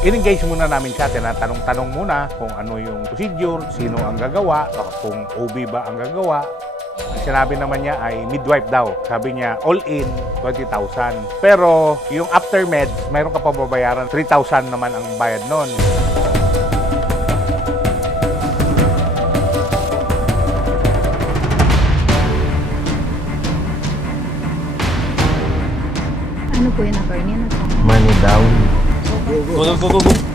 in-engage muna namin siya, tinatanong-tanong muna kung ano yung procedure, sino ang gagawa, kung OB ba ang gagawa. Ang sinabi naman niya ay midwife daw. Sabi niya, all in, 20,000. Pero yung after meds, mayroon ka pa babayaran, 3,000 naman ang bayad nun. Ano po yun, attorney? Ano po? Money down. Go.